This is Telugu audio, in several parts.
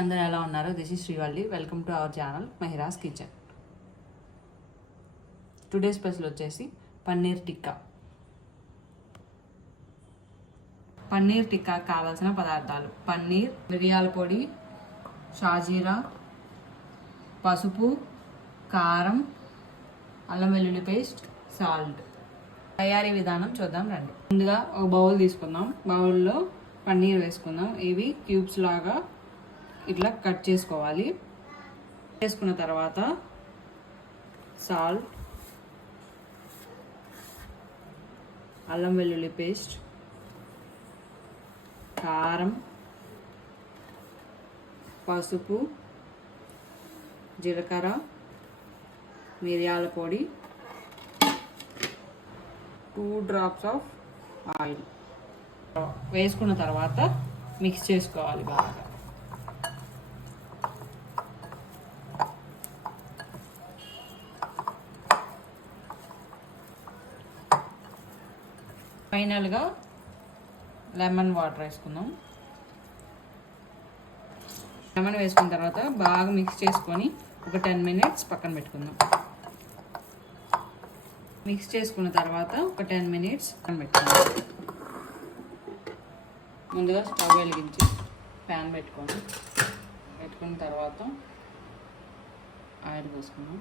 అందరూ ఎలా ఉన్నారు? This is Srivalli. Welcome to our channel Mahira's kitchen. Today special వచ్చేసి పన్నీర్ టిక్కా. పన్నీర్ టిక్కా కావాల్సిన పదార్థాలు: పన్నీర్, మిరియాల పొడి, షాజీరా, పసుపు, కారం, అల్లం వెల్లుల్లి పేస్ట్, సాల్ట్. తయారీ విధానం చూద్దాం రండి. ముందుగా ఒక బౌల్ తీసుకుందాం. బౌల్లో పన్నీర్ వేసుకుందాం. ఇవి క్యూబ్స్ లాగా ఇట్లా కట్ చేసుకోవాలి. చేసుకున్న తర్వాత సాల్ట్, అల్లం వెల్లుల్లి పేస్ట్, కారం, పసుపు, జీలకర్ర, మిరియాల పొడి, 2 drops ఆఫ్ ఆయిల్ వేసుకున్న తర్వాత మిక్స్ చేసుకోవాలి బాగా. ఫైనల్గా లెమన్ వాటర్ వేసుకుందాం. లెమన్ వేసుకున్న తర్వాత బాగా మిక్స్ చేసుకొని ఒక 10 minutes పక్కన పెట్టుకుందాం. మిక్స్ చేసుకున్న తర్వాత ఒక 10 minutes పక్కన పెట్టుకుందాం. ముందుగా స్టవ్ వెలిగించి ప్యాన్ పెట్టుకున్న తర్వాత ఆయిల్ వేసుకుందాం.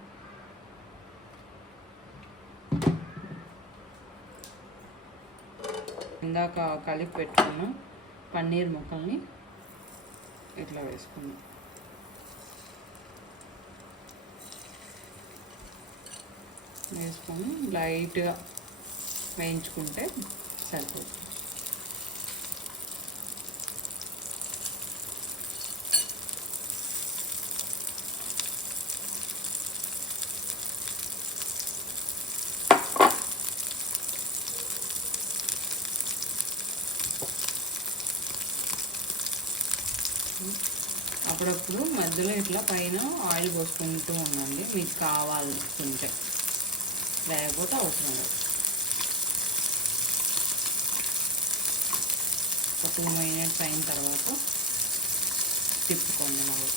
ఇందాక కలిపి పెట్టుకున్న పన్నీర్ ముక్కల్ని ఇట్లా వేసుకుందాం. వేసుకొని లైట్గా వేయించుకుంటే సరిపోతుంది. అప్పుడప్పుడు మధ్యలో ఇట్లా పైన ఆయిల్ పోసుకుంటూ ఉండండి మీకు కావాల్సింటే, లేకపోతే అవసరం లేదు. ఒక 2 minutes అయిన తర్వాత తిప్పుకోండి. మరి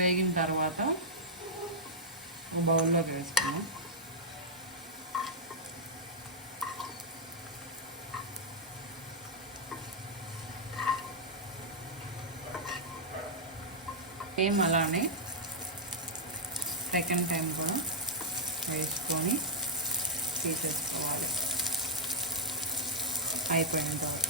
వేగిన తర్వాత బౌల్లోకి వేసుకున్నాం. సేమ్ అలానే సెకండ్ టైం కూడా వేసుకొని తీసేసుకోవాలి అయిపోయిన తర్వాత.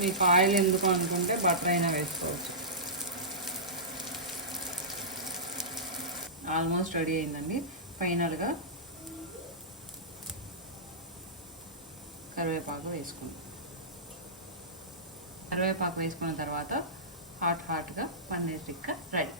మీకు ఆయిల్ ఎందుకు అనుకుంటే బటర్ అయినా వేసుకోవచ్చు. ఆల్మోస్ట్ రెడీ అయిందండి. ఫైనల్గా కరివేపాకు వేసుకుందాం. కరివేపాకు వేసుకున్న తర్వాత హాట్గా పన్నీర్ టిక్కా రెడీ.